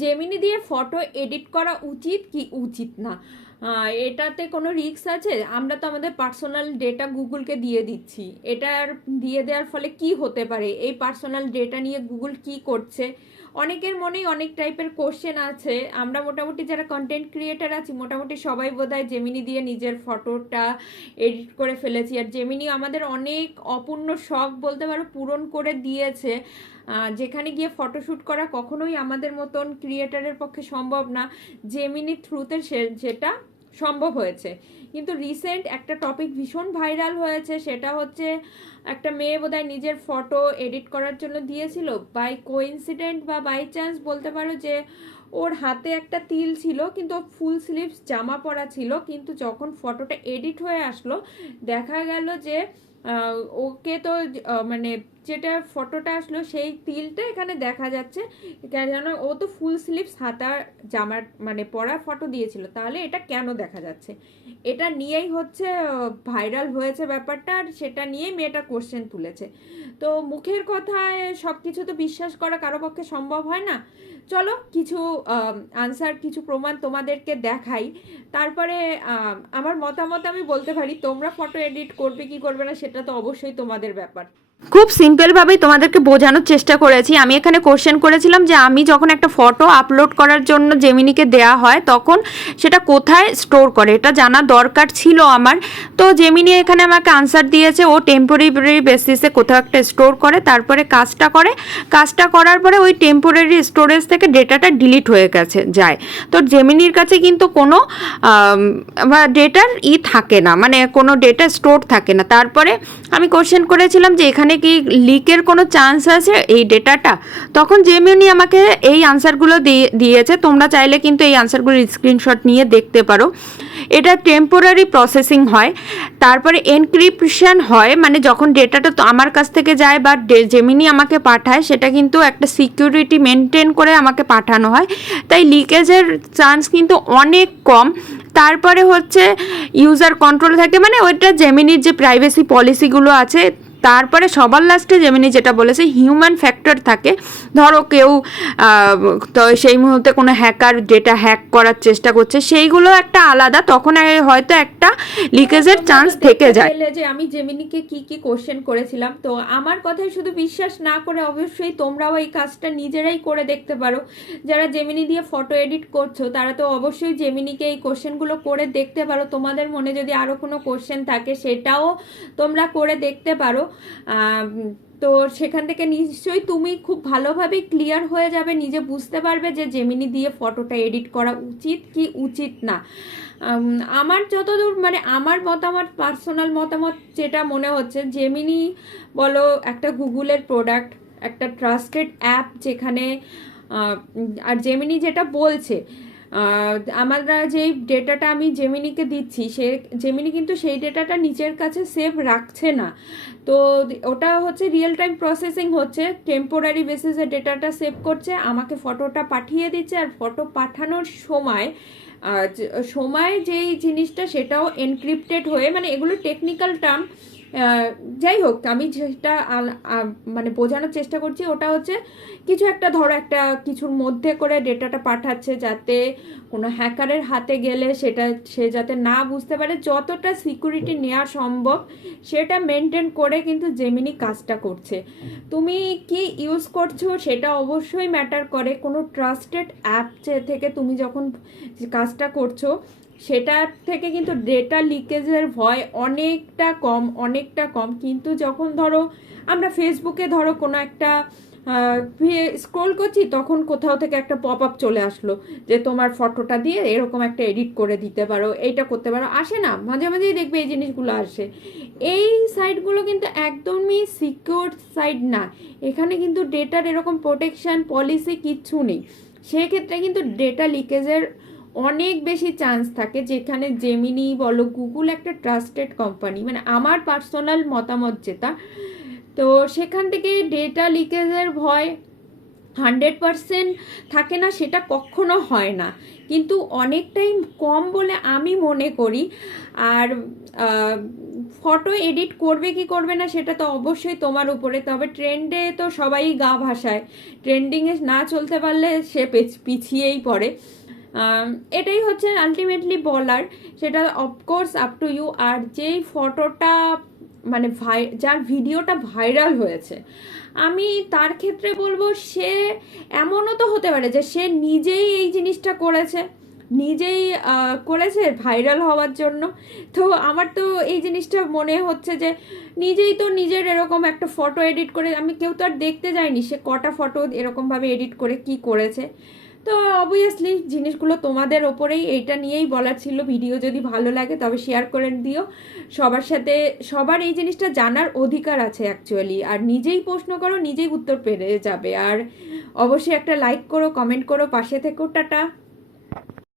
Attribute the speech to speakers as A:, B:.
A: Gemini দিয়ে photo edit করা উচিত কি উচিত না? এটাতে কোনো রিস্ক আছে? আমরা তো আমাদের পার্সোনাল ডেটা গুগলকে দিয়ে দিচ্ছি। এটার দিয়ে দেওয়ার ফলে কি হতে পারে? এই পার্সোনাল ডেটা নিয়ে গুগল কি করছে? অনেকের মনেই অনেক টাইপের কোশ্চেন আছে। আমরা মোটামুটি যারা কন্টেন্ট ক্রিয়েটার আছি, মোটামুটি সবাই বোধহয় জেমিনি দিয়ে নিজের ফটোটা এডিট করে ফেলেছি। আর জেমিনি আমাদের অনেক অপূর্ণ শখ বলতে পারো, পূরণ করে দিয়েছে। যেখানে গিয়ে ফটোশ্যুট করা কখনোই আমাদের মতন ক্রিয়েটারের পক্ষে সম্ভব না। জেমিনি থ্রুতে সে, যেটা সম্ভব হয়েছে। কিন্তু রিসেন্ট একটা টপিক ভীষণ ভাইরাল হয়েছে, সেটা হচ্ছে একটা মেয়ে বোধহয় নিজের ফটো এডিট করার জন্য দিয়েছিল। বাই কোইন্সিডেন্ট বা বাই চান্স বলতে পারো যে, ওর হাতে একটা তিল ছিল, কিন্তু ফুল স্লিভস জামা পরা ছিল, কিন্তু যখন ফটোটা এডিট হয়ে আসলো, দেখা গেল যে ওকে তো মানে যেটা ফটোটা আসলো সেই তিলটা এখানে দেখা যাচ্ছে। কেন ও তো ফুল স্লিভ সাঁতার জামার মানে পরা ফটো দিয়েছিল। তাহলে এটা কেন দেখা যাচ্ছে? এটা নিয়েই হচ্ছে ভাইরাল হয়েছে ব্যাপারটা আর সেটা নিয়েই মেয়েটা কোশ্চেন তুলেছে। তো মুখের কথায় সব কিছু তো বিশ্বাস করা কারও পক্ষে সম্ভব হয় না। চলো কিছু আনসার কিছু প্রমাণ তোমাদেরকে দেখাই। তারপরে আমার মতামত আমি বলতে পারি, তোমরা ফটো এডিট করবে কি করবে না সেটা তো অবশ্যই তোমাদের ব্যাপার।
B: খুব সিম্পলভাবেই তোমাদেরকে বোঝানোর চেষ্টা করেছি। আমি এখানে কোশ্চেন করেছিলাম যে আমি যখন একটা ফটো আপলোড করার জন্য জেমিনিকে দেয়া হয়, তখন সেটা কোথায় স্টোর করে? এটা জানা দরকার ছিল আমার। তো জেমিনি এখানে আমাকে আনসার দিয়েছে, ও টেম্পোরারি বেসিসে কোথাও একটা স্টোর করে, তারপরে কাজটা করে। কাজটা করার পরে ওই টেম্পোরারি স্টোরেজ থেকে ডেটাটা ডিলিট হয়ে গেছে, যায়। তো জেমিনির কাছে কিন্তু কোনো ডেটার ই থাকে না মানে কোনো ডেটা স্টোর থাকে না। তারপরে আমি কোশ্চেন করেছিলাম যে এখানে কি লিকের কোনো চান্স আছে এই ডেটাটা তখন জেমিনি আমাকে এই আনসারগুলো দিয়ে, দিয়েছে, তোমরা চাইলে কিন্তু এই আনসারগুলোর স্ক্রিনশট নিয়ে দেখতে পারো। এটা টেম্পোরারি প্রসেসিং হয়, তারপরে এনক্রিপশন হয় মানে যখন ডেটাটা তো আমার কাছ থেকে যায় বা জেমিনি আমাকে পাঠায়, সেটা কিন্তু একটা সিকিউরিটি মেনটেন করে আমাকে পাঠানো হয়। তাই লিকেজের চান্স কিন্তু অনেক কম। তারপরে হচ্ছে ইউজার কন্ট্রোল থাকে মানে ওইটা জেমিনির যে প্রাইভেসি পলিসিগুলো আছে তারপরে সবার লাস্টে যেমনি যেটা বলেছে হিউম্যান ফ্যাক্টর থাকে। ধরো কেউ তো সেই মুহূর্তে কোনো হ্যাকার যেটা হ্যাক করার চেষ্টা করছে সেইগুলো একটা আলাদা তখন হয়তো একটা লিকেজের চান্স থেকে যায়।
A: যে আমি জেমিনিকে কি কি কোশ্চেন করেছিলাম। তো আমার কথায় শুধু বিশ্বাস না করে অবশ্যই তোমরাও এই কাজটা নিজেরাই করে দেখতে পারো। যারা জেমিনি দিয়ে ফটো এডিট করছ তারা তো অবশ্যই জেমিনিকে এই কোশ্চেনগুলো করে দেখতে পারো। তোমাদের মনে যদি আরও কোনো কোশ্চেন থাকে সেটাও তোমরা করে দেখতে পারো। তো সেখান থেকে নিশ্চয়ই তুমি খুব ভালোভাবে ক্লিয়ার হয়ে যাবে, নিজে বুঝতে পারবে যে জেমিনি দিয়ে ফটোটা এডিট করা উচিত কি উচিত না। আমার যতদূর মানে আমার মতামত পার্সোনাল মতামত যেটা মনে হচ্ছে জেমিনি বলো, একটা গুগলের প্রোডাক্ট একটা ট্রাস্টেড অ্যাপ যেখানে আর জেমিনি যেটা বলছে আমরা যেই ডেটাটা আমি জেমিনিকে দিচ্ছি, সে জেমিনি কিন্তু সেই ডেটাটা নিজের কাছে সেভ রাখছে না। তো ওটা হচ্ছে রিয়েল টাইম প্রসেসিং হচ্ছে টেম্পোরারি বেসিসে ডেটাটা সেভ করছে, আমাকে ফটোটা পাঠিয়ে দিচ্ছে, আর ফটো পাঠানোর সময় সময় যেই জিনিসটা সেটাও এনক্রিপ্টেড হয়ে মানে এগুলো টেকনিক্যাল টার্ম যাই হোক, আমি যেটা মানে বোঝানোর চেষ্টা করছি, ওটা হচ্ছে কিছু একটা ধরো, একটা কিছুর মধ্যে করে ডেটাটা পাঠাচ্ছে যাতে কোনো হ্যাকারের হাতে গেলে সেটা, সে যাতে না বুঝতে পারে যতটা সিকিউরিটি নেওয়া সম্ভব, সেটা মেনটেন করে কিন্তু জেমিনি কাজটা করছে। তুমি কি ইউজ করছ সেটা অবশ্যই ম্যাটার করে। কোনো ট্রাস্টেড অ্যাপ থেকে তুমি যখন কাজটা করছ সেটা থেকে কিন্তু ডেটা লিকেজের ভয় অনেকটা কম অনেকটা কম। কিন্তু যখন ধরো আমরা ফেসবুকে ধরো কোনো একটা স্ক্রোল করছি, তখন কোথাও থেকে একটা পপ আপ চলে আসলো যে তোমার ফটোটা দিয়ে এরকম একটা এডিট করে দিতে পারো, এইটা করতে পারো। আসে না, মাঝে মাঝেই দেখবে এই জিনিসগুলো আসে। এই সাইটগুলো কিন্তু একদমই সিকিউর সাইট না। এখানে কিন্তু ডেটার এরকম প্রোটেকশান পলিসি কিচ্ছু নেই। সেক্ষেত্রে কিন্তু ডেটা লিকেজের অনেক বেশি চান্স থাকে যেখানে জেমিনি বলো গুগল একটা ট্রাস্টেড কোম্পানি মানে আমার পার্সোনাল মতামত যেটা। তো সেখান থেকে ডেটা লিকেজের ভয় হান্ড্রেড পারসেন্ট থাকে না, সেটা কখনো হয় না। কিন্তু অনেকটাই কম বলে আমি মনে করি। আর ফটো এডিট করবে কি করবে না সেটা তো অবশ্যই তোমার উপরে। তবে ট্রেন্ডে তো সবাই গা ভাসায়। ট্রেন্ডিংয়ে না চলতে পারলে সে পেছ- পিছিয়েই পড়ে। এটাই হচ্ছে আলটিমেটলি বলার। সেটা of course up to you আর যেই ফটোটা মানে ভাই যার ভিডিওটা ভাইরাল হয়েছে। আমি তার ক্ষেত্রে বলব সে এমনও তো হতে পারে যে সে নিজেই এই জিনিসটা করেছে, নিজেই করেছে ভাইরাল হওয়ার জন্য। তো আমার তো এই জিনিসটা মনে হচ্ছে যে নিজেই তো নিজের এরকম একটা ফটো এডিট করে, আমি কেউ তো আর দেখতে যাইনি সে কটা ফটো এরকমভাবে এডিট করে কি করেছে। তো অবভিয়াসলি জিনিসগুলো তোমাদের ওপরেই এইটা নিয়েই বলার ছিল। ভিডিও যদি ভালো লাগে তবে শেয়ার করে দিও। সবার সাথে, সবার এই জিনিসটা জানার অধিকার আছে অ্যাকচুয়ালি আর নিজেই প্রশ্ন করো, নিজেই উত্তর পেরে যাবে। আর অবশ্যই একটা লাইক করো কমেন্ট করো, পাশে থেকো, টাটা।